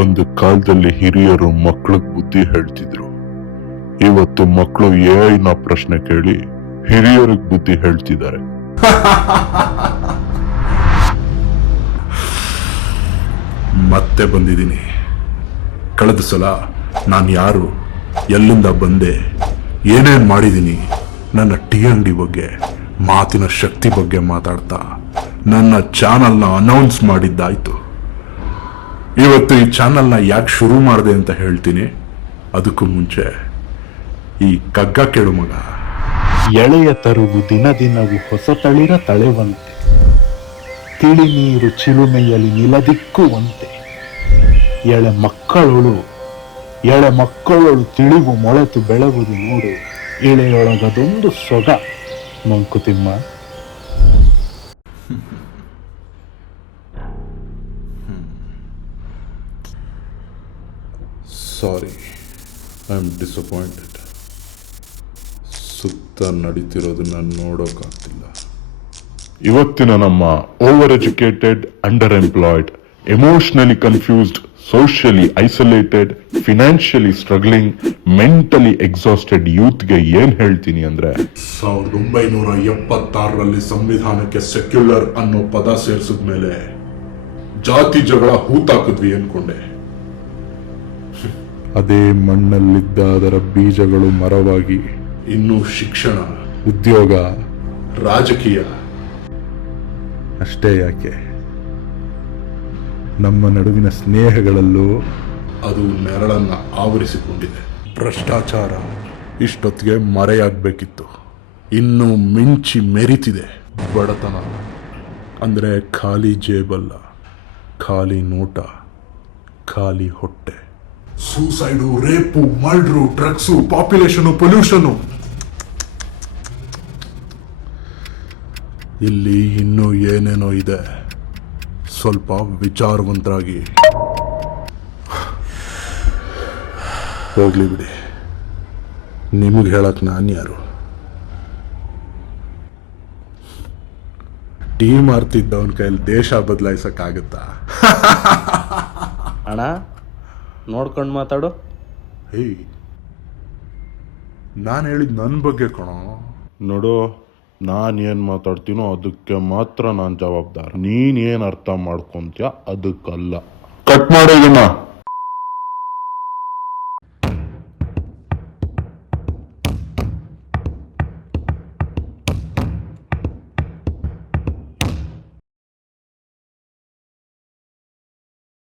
ಒಂದು ಕಾಲದಲ್ಲಿ ಹಿರಿಯರು ಮಕ್ಕಳಿಗೆ ಬುದ್ಧಿ ಹೇಳ್ತಿದ್ರು. ಇವತ್ತು ಮಕ್ಕಳು AI ನ ಪ್ರಶ್ನೆ ಕೇಳಿ ಹಿರಿಯರಿಗೆ ಬುದ್ಧಿ ಹೇಳ್ತಿದ್ದಾರೆ. ಮತ್ತೆ ಬಂದಿದ್ದೀನಿ. ಕಳೆದ ಸಲ ನಾನು ಯಾರು, ಎಲ್ಲಿಂದ ಬಂದೆ, ಏನೇನು ಮಾಡಿದ್ದೀನಿ, ನನ್ನ ಟೀ ಅಂಗಡಿ ಬಗ್ಗೆ, ಮಾತಿನ ಶಕ್ತಿ ಬಗ್ಗೆ ಮಾತಾಡ್ತಾ ನನ್ನ ಚಾನಲ್ನ ಅನೌನ್ಸ್ ಮಾಡಿದ್ದಾಯ್ತು. ಇವತ್ತು ಈ ಚಾನಲ್ನ ಯಾಕೆ ಶುರು ಮಾಡಿದೆ ಅಂತ ಹೇಳ್ತೀನಿ. ಅದಕ್ಕೂ ಮುಂಚೆ ಈ ಕಗ್ಗ ಕೇಳು ಮಗ. ಎಳೆಯ ತರುವು ದಿನ ದಿನವೂ ಹೊಸ ತಳಿರ ತಳೆವಂತೆ, ತಿಳಿ ನೀರು ಚಿಲುಮೆಯಲ್ಲಿ ನಿಲದಿಕ್ಕುವಂತೆ, ಎಳೆ ಮಕ್ಕಳೊಳು ತಿಳಿವು ಮೊಳೆತು ಬೆಳಗುವುದು ನೋಡು, ಇಳೆಯೊಳಗದೊಂದು ಸೊಗ Mankuthimma. Sorry, I am disappointed. ಸುತ್ತ ನಡೀತಿರೋದನ್ನ ನೋಡೋಕ್ಕಾಗ್ತಿಲ್ಲ. ಇವತ್ತಿನ ನಮ್ಮ over educated, under employed, emotionally confused, socially isolated, financially struggling, mentally exhausted ಯೂತ್ಗೆ ಏನ್ ಹೇಳ್ತೀನಿ ಅಂದ್ರೆ, 1976ರಲ್ಲಿ ಸಂವಿಧಾನಕ್ಕೆ ಸೆಕ್ಯುಲರ್ ಅನ್ನೋ ಪದ ಸೇರಿಸಿದ್ಮೇಲೆ ಜಾತಿ ಜಗಳ ಹೂತಾಕಿದ್ವಿ ಅನ್ಕೊಂಡೆ. ಅದೇ ಮಣ್ಣಲ್ಲಿದ್ದ ಅದರ ಬೀಜಗಳು ಮರವಾಗಿ ಇನ್ನು ಶಿಕ್ಷಣ, ಉದ್ಯೋಗ, ರಾಜಕೀಯ ಅಷ್ಟೇ ಯಾಕೆ ನಮ್ಮ ನಡುವಿನ ಸ್ನೇಹಗಳಲ್ಲೂ ಅದು ನೆರಳನ್ನ ಆವರಿಸಿಕೊಂಡಿದೆ. ಭ್ರಷ್ಟಾಚಾರ ಇಷ್ಟೊತ್ತಿಗೆ ಮರೆಯಾಗಬೇಕಿತ್ತು. ಇನ್ನು ಮಿಂಚಿ ಮೆರಿತಿದೆ. ಬಡತನ ಅಂದ್ರೆ ಖಾಲಿ ಜೇಬಲ್ಲ, ಖಾಲಿ ನೋಟ, ಖಾಲಿ ಹೊಟ್ಟೆ. Suicide, rape, murder, drugs, population, pollution. ಇಲ್ಲಿ ಇನ್ನೂ ಏನೇನೋ ಇದೆ. ಸ್ವಲ್ಪ ವಿಚಾರವಂತರಾಗಿ ಹೋಗ್ಲಿ ಬಿಡಿ. ನಿಮಗೆ ಹೇಳಕ್ ನಾನು ಯಾರು? ಟೀ ಮಾರ್ತಿದ್ದವನ ಕೈಯಲ್ಲಿ ದೇಶ ಬದಲಾಯಿಸಕ್ಕಾಗತ್ತಾ? ಅಣ್ಣ ನೋಡ್ಕೊಂಡು ಮಾತಾಡು. ಹೇಯ್, ನಾನು ಹೇಳಿದ್ ನನ್ನ ಬಗ್ಗೆ ಕಣೋ. ನೋಡು, ನಾನ್ ಏನ್ ಮಾತಾಡ್ತೀನೋ ಅದಕ್ಕೆ ಮಾತ್ರ ನಾನ್ ಜವಾಬ್ದಾರ. ನೀನ್ ಏನ್ ಅರ್ಥ ಮಾಡ್ಕೊಂತ್ಯ ಅದಕ್ಕಲ್ಲ. ಕಟ್ ಮಾಡೋದನ್ನ.